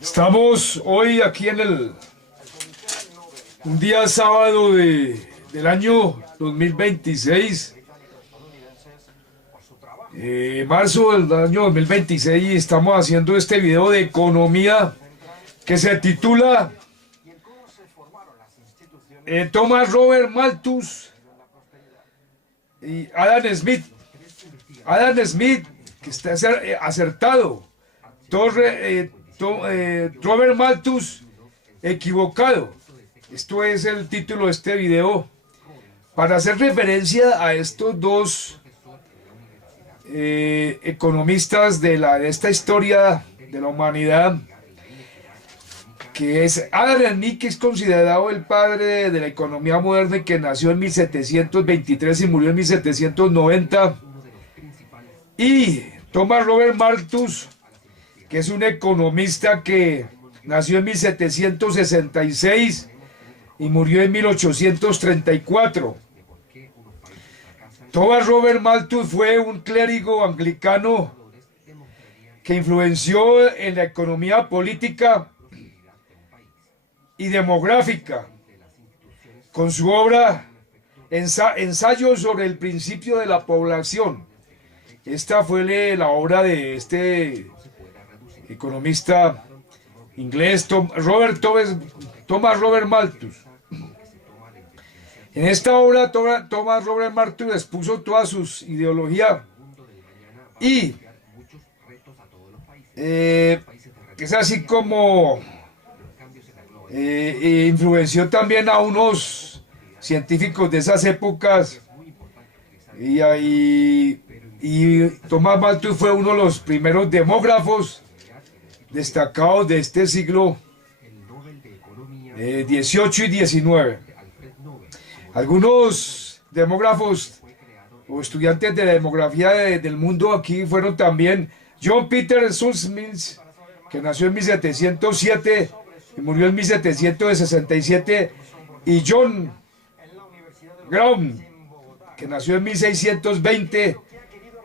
Estamos hoy aquí un día sábado del año 2026, marzo del año 2026, y estamos haciendo este video de economía que se titula Thomas Robert Malthus y Adam Smith. Adam Smith, que está acertado. Robert Malthus, equivocado. Esto es el título de este video, para hacer referencia a estos dos economistas de esta historia de la humanidad, que es Adam Smith, que es considerado el padre de la economía moderna y que nació en 1723 y murió en 1790, y Thomas Robert Malthus, que es un economista que nació en 1766 y murió en 1834. Thomas Robert Malthus fue un clérigo anglicano que influenció en la economía política y demográfica con su obra Ensayo sobre el principio de la población. Esta fue la obra de este economista inglés, Thomas Robert Malthus. En esta obra, Thomas Robert Malthus expuso toda su ideología y es así como influenció también a unos científicos de esas épocas, y Thomas Malthus fue uno de los primeros demógrafos destacados de este siglo XVIII y XIX. Algunos demógrafos o estudiantes de la demografía del mundo aquí fueron también John Peter Smith, que nació en 1707 y murió en 1767, y John Brown, que nació en 1620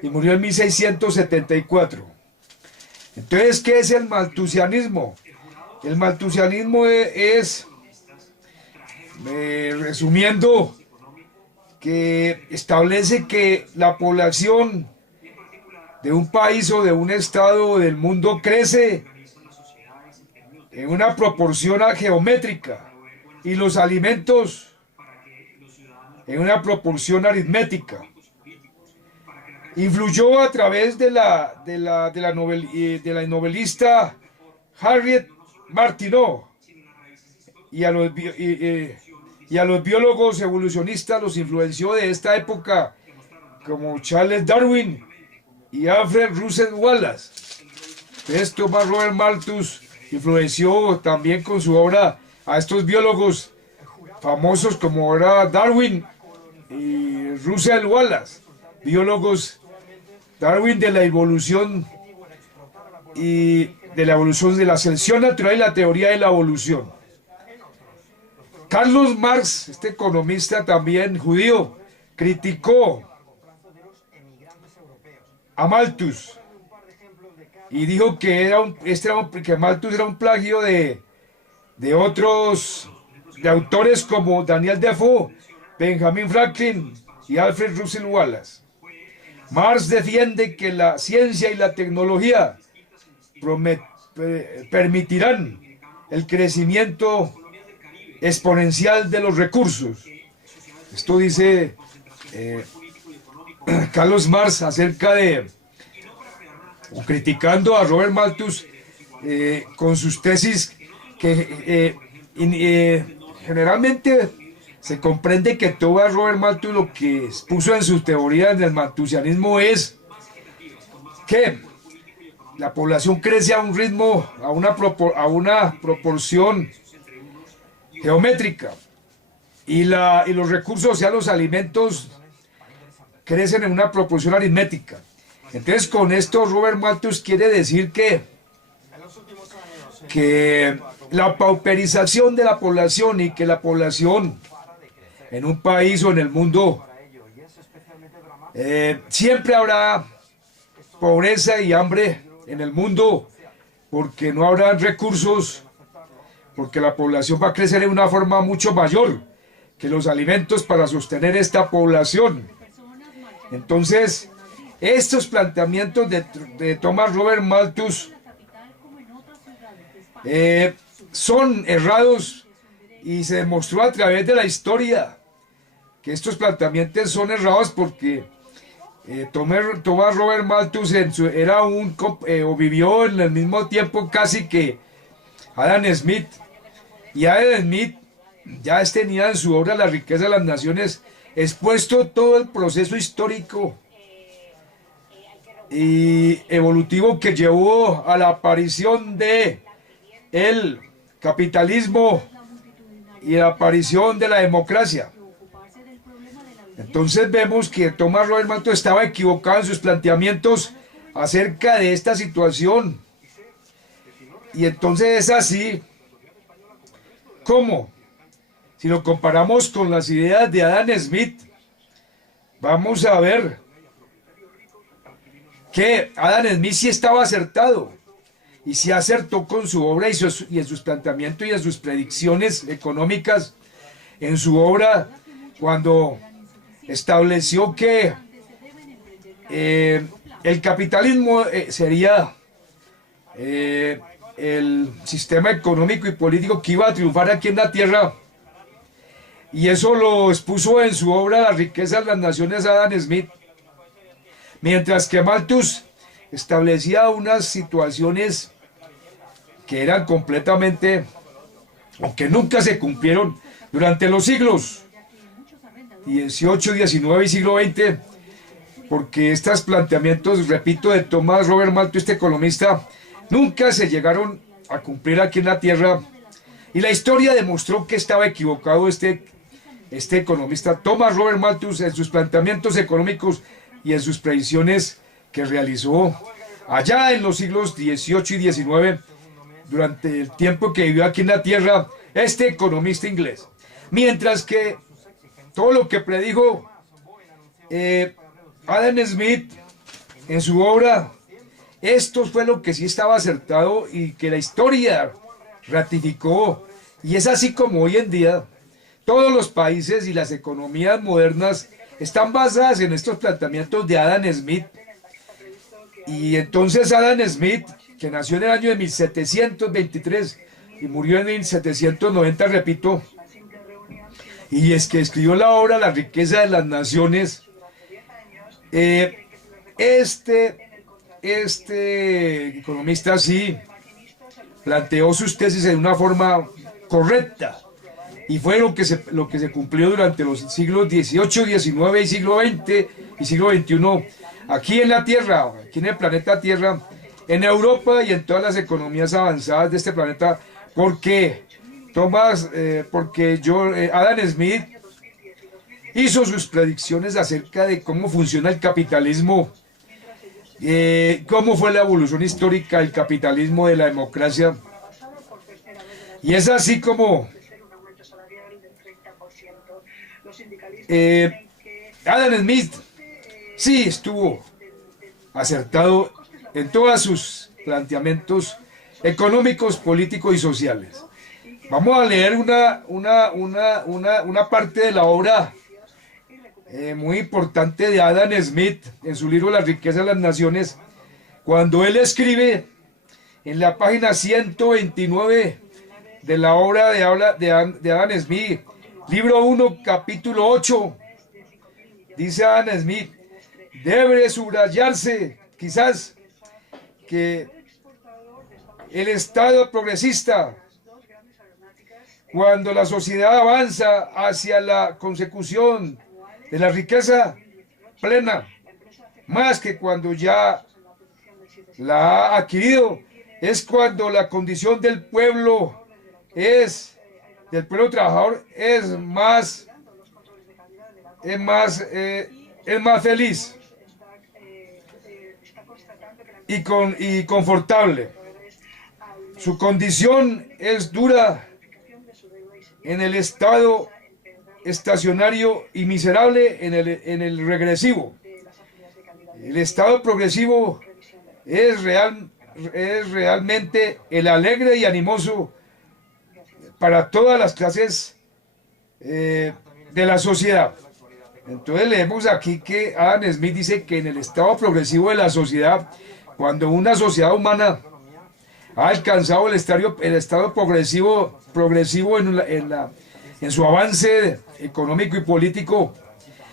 y murió en 1674. Entonces, ¿qué es el malthusianismo? El malthusianismo es, resumiendo, que establece que la población de un país o de un estado del mundo crece en una proporción geométrica y los alimentos en una proporción aritmética. Influyó a través de la novelista Harriet Martineau, y a los biólogos evolucionistas los influenció de esta época, como Charles Darwin y Alfred Russel Wallace. Entonces, Thomas Robert Malthus influenció también con su obra a estos biólogos famosos como era Darwin y Russel Wallace, biólogos. Darwin de la evolución y de la selección natural y la teoría de la evolución. Carlos Marx, este economista también judío, criticó a Malthus y dijo que que Malthus era un plagio de autores como Daniel Defoe, Benjamin Franklin y Alfred Russel Wallace. Marx defiende que la ciencia y la tecnología permitirán el crecimiento exponencial de los recursos. Esto dice Carlos Marx acerca o criticando a Robert Malthus con sus tesis, que generalmente se comprende que Thomas Robert Malthus lo que expuso en sus teorías del malthusianismo es que la población crece a un ritmo, a una proporción geométrica, y los recursos, o sea, los alimentos, crecen en una proporción aritmética. Entonces, con esto Robert Malthus quiere decir que la pauperización de la población, y que la población en un país o en el mundo siempre habrá pobreza y hambre en el mundo, porque no habrá recursos, porque la población va a crecer de una forma mucho mayor que los alimentos para sostener esta población. Entonces, estos planteamientos de Thomas Robert Malthus son errados y se demostró a través de la historia que estos planteamientos son errados porque Thomas Robert Malthus era o vivió en el mismo tiempo casi que Adam Smith, y Adam Smith ya tenía en su obra La riqueza de las naciones expuesto todo el proceso histórico y evolutivo que llevó a la aparición de el capitalismo y la aparición de la democracia. Entonces vemos que Thomas Robert Malthus estaba equivocado en sus planteamientos acerca de esta situación. Y entonces es así como, si lo comparamos con las ideas de Adam Smith, vamos a ver que Adam Smith sí estaba acertado y sí acertó con su obra y en sus planteamientos y en sus predicciones económicas, en su obra cuando estableció que el capitalismo sería el sistema económico y político que iba a triunfar aquí en la tierra, y eso lo expuso en su obra La riqueza de las naciones Adam Smith, mientras que Malthus establecía unas situaciones que eran completamente, o que nunca se cumplieron durante los siglos XVIII, XIX y siglo XX, porque estos planteamientos, repito, de Thomas Robert Malthus, este economista, nunca se llegaron a cumplir aquí en la tierra, y la historia demostró que estaba equivocado este economista Thomas Robert Malthus en sus planteamientos económicos y en sus predicciones que realizó allá en los siglos XVIII y XIX, durante el tiempo que vivió aquí en la tierra este economista inglés. Mientras que todo lo que predijo Adam Smith en su obra, esto fue lo que sí estaba acertado y que la historia ratificó. Y es así como hoy en día todos los países y las economías modernas están basadas en estos planteamientos de Adam Smith. Y entonces Adam Smith, que nació en el año de 1723 y murió en 1790, repito, y es que escribió la obra La riqueza de las naciones, este economista sí planteó sus tesis en una forma correcta, y fue lo que se cumplió durante los siglos XVIII, XIX y siglo XX y siglo XXI, aquí en la Tierra, aquí en el planeta Tierra, en Europa y en todas las economías avanzadas de este planeta, porque Adam Smith hizo sus predicciones acerca de cómo funciona el capitalismo, cómo fue la evolución histórica del capitalismo, de la democracia, y es así como Adam Smith sí estuvo acertado en todos sus planteamientos económicos, políticos y sociales. Vamos a leer una parte de la obra muy importante de Adam Smith en su libro La riqueza de las naciones, cuando él escribe en la página 129 de la obra de Adam Smith, libro 1, capítulo 8, dice Adam Smith: debe subrayarse quizás que el Estado progresista, cuando la sociedad avanza hacia la consecución de la riqueza plena, más que cuando ya la ha adquirido, es cuando la condición del pueblo trabajador es más feliz y confortable. Su condición es dura en el estado estacionario y miserable en el regresivo. El estado progresivo es es realmente el alegre y animoso para todas las clases de la sociedad. Entonces leemos aquí que Adam Smith dice que en el estado progresivo de la sociedad, cuando una sociedad humana ha alcanzado el estado progresivo en su avance económico y político,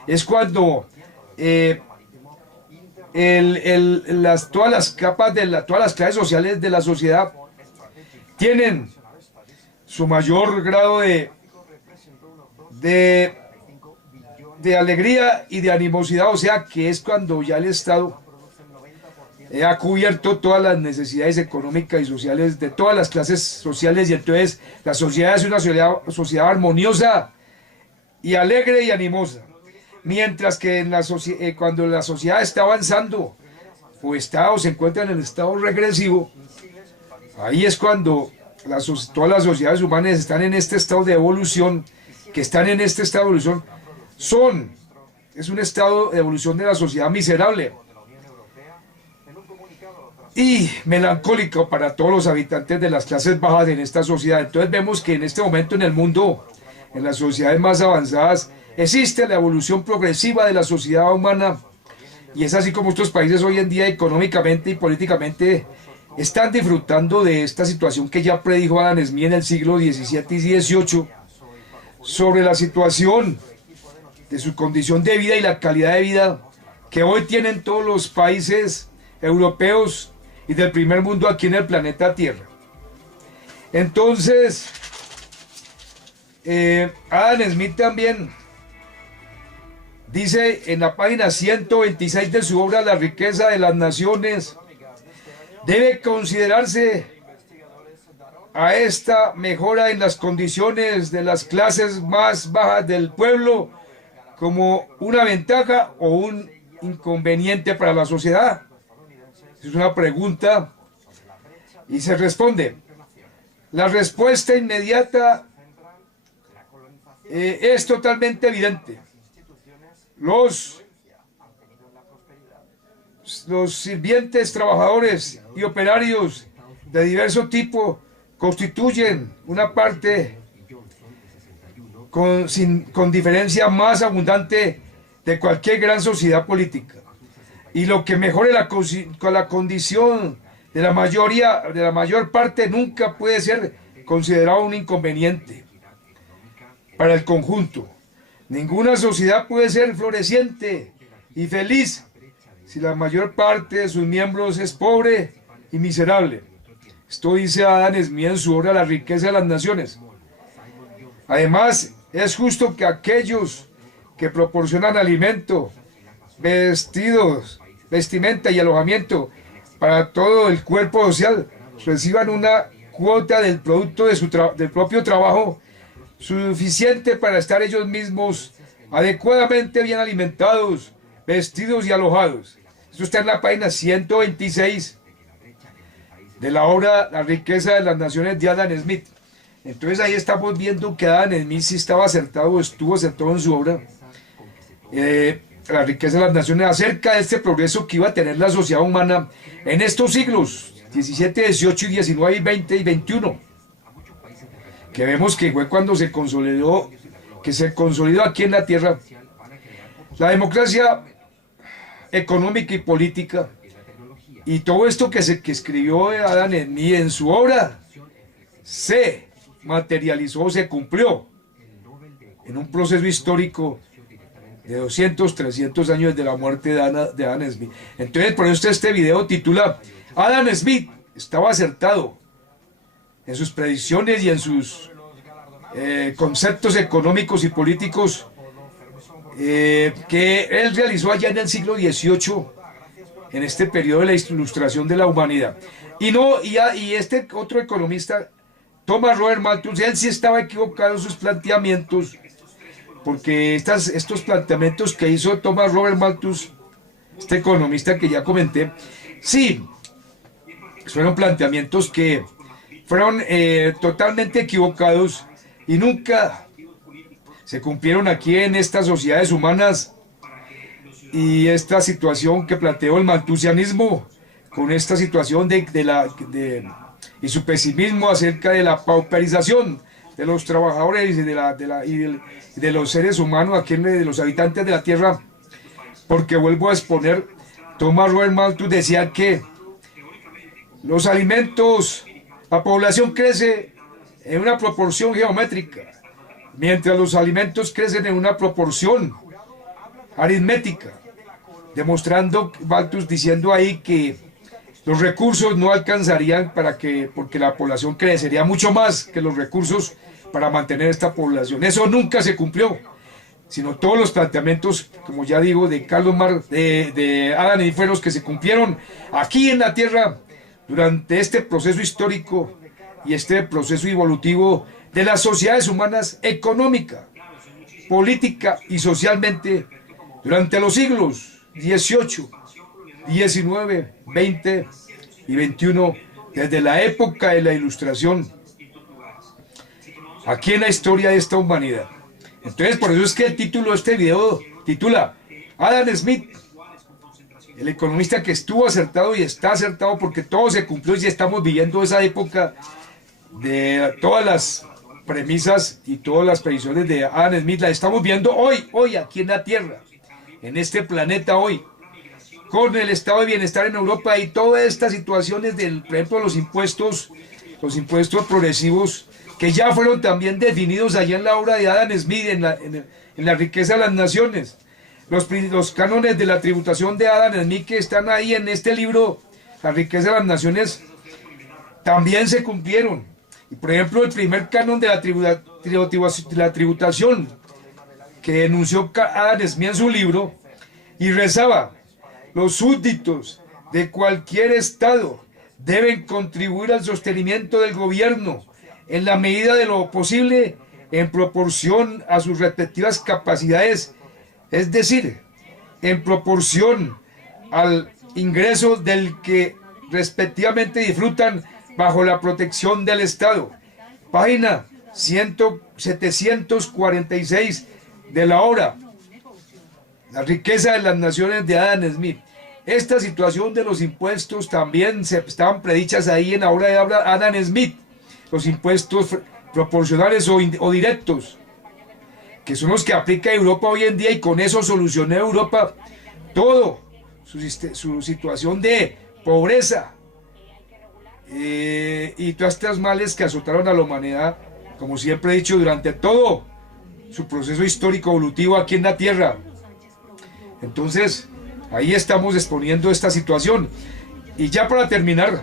es cuando todas las capas todas las clases sociales de la sociedad tienen su mayor grado de alegría y de animosidad, o sea que es cuando ya el Estado ha cubierto todas las necesidades económicas y sociales de todas las clases sociales, y entonces la sociedad es una sociedad armoniosa y alegre y animosa. Mientras que cuando la sociedad está avanzando o se encuentra en el estado regresivo, ahí es cuando todas las sociedades humanas están en este estado de evolución, es un estado de evolución de la sociedad miserable y melancólico para todos los habitantes de las clases bajas en esta sociedad. Entonces vemos que en este momento en el mundo, en las sociedades más avanzadas, existe la evolución progresiva de la sociedad humana, y es así como estos países hoy en día económicamente y políticamente están disfrutando de esta situación que ya predijo Adam Smith en el siglo XVII y XVIII sobre la situación de su condición de vida y la calidad de vida que hoy tienen todos los países europeos y del primer mundo aquí en el planeta Tierra. Entonces, Adam Smith también dice en la página 126 de su obra La riqueza de las naciones, debe considerarse a esta mejora en las condiciones de las clases más bajas del pueblo como una ventaja o un inconveniente para la sociedad. Es una pregunta y se responde. La respuesta inmediata es totalmente evidente. Los sirvientes, trabajadores y operarios de diverso tipo constituyen una parte con diferencia más abundante de cualquier gran sociedad política. Y lo que mejore con la condición de la mayor parte nunca puede ser considerado un inconveniente para el conjunto. Ninguna sociedad puede ser floreciente y feliz si la mayor parte de sus miembros es pobre y miserable. Esto dice Adam Smith en su obra La riqueza de las naciones. Además, es justo que aquellos que proporcionan alimento, vestimenta y alojamiento para todo el cuerpo social reciban una cuota del producto del propio trabajo suficiente para estar ellos mismos adecuadamente bien alimentados, vestidos y alojados. Esto está en la página 126 de la obra La riqueza de las naciones de Adam Smith. Entonces ahí estamos viendo que Adam Smith sí estaba acertado, estuvo acertado en su obra La riqueza de las naciones, acerca de este progreso que iba a tener la sociedad humana en estos siglos 17, 18 y 19 y 20 y 21, que vemos que fue cuando se consolidó aquí en la tierra la democracia económica y política, y todo esto que escribió Adam Smith en su obra se materializó, se cumplió en un proceso histórico de 200, 300 años de la muerte de Adam Smith. Entonces, por eso este video titula Adam Smith estaba acertado en sus predicciones y en sus conceptos económicos y políticos que él realizó allá en el siglo XVIII, en este periodo de la ilustración de la humanidad. Y este otro economista, Thomas Robert Malthus, él sí estaba equivocado en sus planteamientos, porque estos planteamientos que hizo Thomas Robert Malthus, este economista que ya comenté, sí, fueron planteamientos que fueron totalmente equivocados y nunca se cumplieron aquí en estas sociedades humanas. Y esta situación que planteó el malthusianismo con esta situación y su pesimismo acerca de la pauperización de los trabajadores y de los seres humanos, aquí de los habitantes de la tierra, porque vuelvo a exponer, Thomas Robert Malthus decía que los alimentos, la población crece en una proporción geométrica, mientras los alimentos crecen en una proporción aritmética, demostrando, Malthus diciendo ahí que los recursos no alcanzarían porque la población crecería mucho más que los recursos para mantener esta población. Eso nunca se cumplió, sino todos los planteamientos, como ya digo, de Carlos Marx, de Adam Smith, fueron los que se cumplieron aquí en la Tierra durante este proceso histórico y este proceso evolutivo de las sociedades humanas económica, política y socialmente durante los siglos XVIII, XIX, XX y XXI, desde la época de la Ilustración, aquí en la historia de esta humanidad. Entonces, por eso es que el título de este video titula Adam Smith, el economista que estuvo acertado y está acertado, porque todo se cumplió y estamos viviendo esa época de todas las premisas y todas las previsiones de Adam Smith, las estamos viendo hoy aquí en la Tierra, en este planeta hoy, con el estado de bienestar en Europa y todas estas situaciones por ejemplo, los impuestos progresivos que ya fueron también definidos allá en la obra de Adam Smith, en la riqueza de las naciones. Los cánones de la tributación de Adam Smith que están ahí en este libro, La riqueza de las naciones, también se cumplieron. Y por ejemplo, el primer canon de la tributación que enunció Adam Smith en su libro, y rezaba: los súbditos de cualquier estado deben contribuir al sostenimiento del gobierno en la medida de lo posible en proporción a sus respectivas capacidades, es decir, en proporción al ingreso del que respectivamente disfrutan bajo la protección del Estado. Página 746 de la obra La riqueza de las naciones de Adam Smith. Esta situación de los impuestos también estaban predichas ahí en la obra de Adam Smith. Los impuestos proporcionales o directos, que son los que aplica Europa hoy en día, y con eso solucionó Europa todo su situación de pobreza y todas estas males que azotaron a la humanidad, como siempre he dicho, durante todo su proceso histórico evolutivo aquí en la Tierra. Entonces, ahí estamos exponiendo esta situación. Y ya para terminar,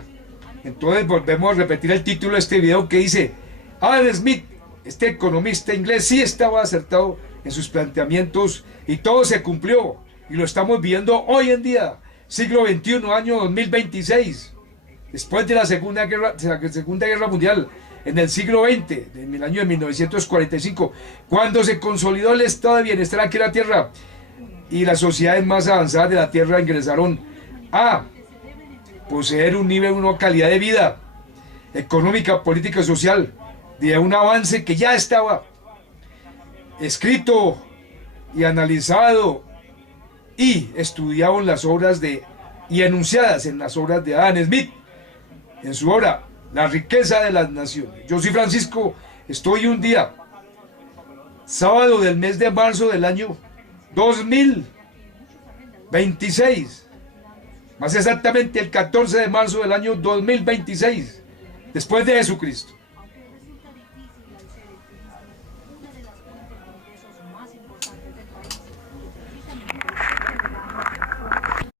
entonces volvemos a repetir el título de este video, que dice: Adam Smith, este economista inglés, sí estaba acertado en sus planteamientos y todo se cumplió, y lo estamos viendo hoy en día, siglo XXI, año 2026, después de la Segunda Guerra Mundial, en el siglo XX, en el año de 1945, cuando se consolidó el estado de bienestar aquí en la Tierra, y las sociedades más avanzadas de la Tierra ingresaron a poseer un nivel, una calidad de vida económica, política y social, de un avance que ya estaba escrito y analizado y estudiado en las obras y enunciadas en las obras de Adam Smith, en su obra La riqueza de las naciones. Yo soy Francisco, estoy un día, sábado del mes de marzo del año 2026, más exactamente el 14 de marzo del año 2026, después de Jesucristo.